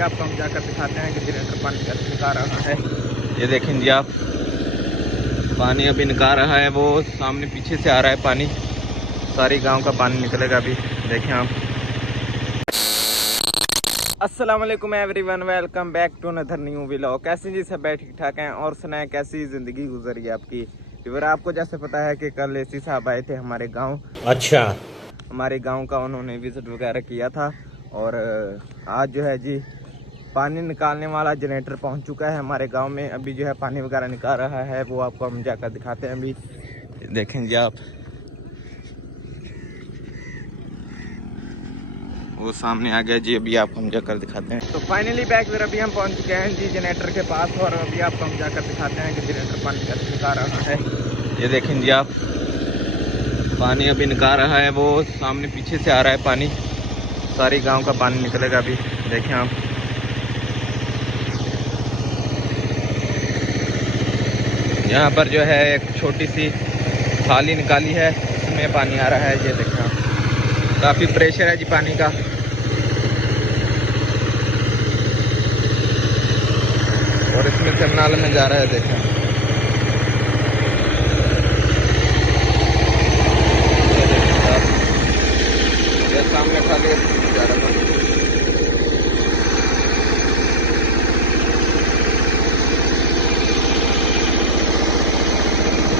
आपको हम जाकर दिखाते हैं कि जनरेटर पानी कैसे निकाल रहा है। ये देखें जी आप, पानी अभी निकाल रहा है। वो सामने पीछे से आ रहा है पानी, सारी गांव का पानी निकलेगा अभी। देखें आप। अस्सलाम वालेकुम everyone, welcome back to another new vlog. कैसे जी सब ठीक ठाक हैं और सुनाएं कैसी ज़िंदगी गुजरी है आपकी। फिर आपको जैसे पता है कि कल एसी साहब आए थे हमारे गाँव। अच्छा, हमारे गाँव का उन्होंने विजिट वगैरह किया था और आज जो है जी पानी निकालने वाला जनरेटर पहुंच चुका है हमारे गांव में। अभी जो है पानी वगैरह निकाल रहा है, वो आपको हम जाकर दिखाते हैं। अभी देखें जी आप, वो सामने आ गया जी। अभी आपको हम जाकर दिखाते हैं। तो फाइनली बैक फिर अभी हम पहुंच चुके हैं जी जनरेटर के पास और अभी आपको हम जाकर दिखाते हैं कि जनरेटर पानी कैसे निकाल रहा है। ये देखें जी आप, पानी अभी निकाल रहा है। वो सामने पीछे से आ रहा है पानी, सारी गाँव का पानी निकलेगा अभी। देखें आप, यहाँ पर जो है एक छोटी सी थाली निकाली है, उसमें पानी आ रहा है। ये देखना, काफ़ी प्रेशर है जी पानी का। और इसमें से नाले में जा रहा है। देखना, ये सामने खाली जा रहा है।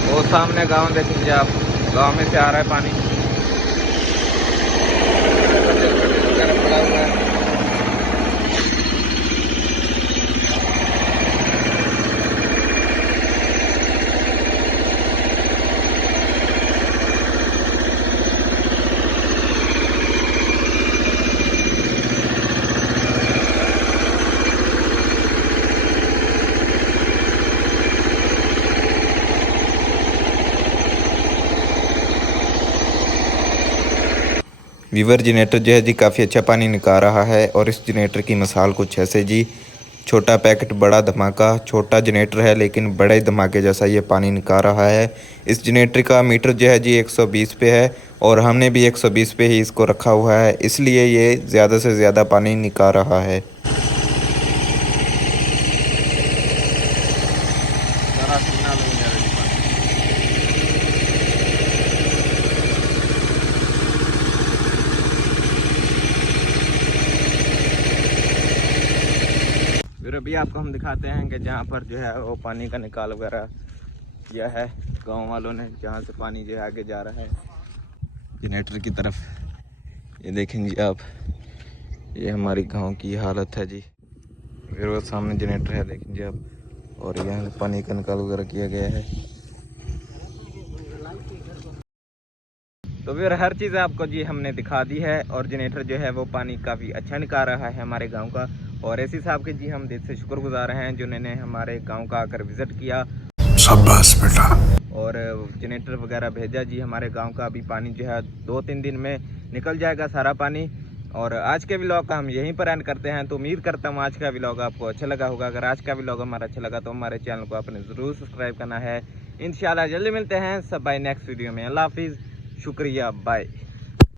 वो सामने गांव देखेंगे आप, गांव में से आ रहा है पानी। पड़ा हुआ है। वीवर जनरेटर जो है जी काफ़ी अच्छा पानी निकाल रहा है। और इस जनरेटर की मिसाल कुछ ऐसे जी, छोटा पैकेट बड़ा धमाका। छोटा जनरेटर है लेकिन बड़े धमाके जैसा ये पानी निकाल रहा है। इस जनरेटर का मीटर जो है जी 120 पे है और हमने भी 120 पे ही इसको रखा हुआ है, इसलिए ये ज़्यादा से ज़्यादा पानी निकाल रहा है। फिर अभी आपको हम दिखाते हैं कि जहाँ पर जो है वो पानी का निकाल वगैरह किया है गांव वालों ने, जहाँ से पानी जो है आगे जा रहा है जनरेटर की तरफ। ये देखें जी आप, ये हमारी गांव की हालत है जी। फिर वो सामने जनरेटर है, देखें जी आप। और यहाँ पानी का निकाल वगैरह किया गया है। तो फिर हर चीज़ आपको जी हमने दिखा दी है और जनरेटर जो है वो पानी काफ़ी अच्छा निकाल रहा है हमारे गांव का। और एसी साहब के जी हम दिल से शुक्रगुजार हैं जिन्होंने हमारे गांव का आकर विज़िट किया। शाबाश बेटा। और जनरेटर वगैरह भेजा जी हमारे गांव का। अभी पानी जो है 2-3 दिन में निकल जाएगा सारा पानी। और आज के व्लॉग का हम यहीं पर एंड करते हैं। तो उम्मीद करता हूँ आज का व्लॉग आपको अच्छा लगा होगा। अगर आज का व्लॉग हमारा अच्छा लगा तो हमारे चैनल को आपने ज़रूर सब्सक्राइब करना है। इंशाल्लाह जल्दी मिलते हैं सब बाय नेक्स्ट वीडियो में। अल्लाह हाफिज़, शुक्रिया, बाय।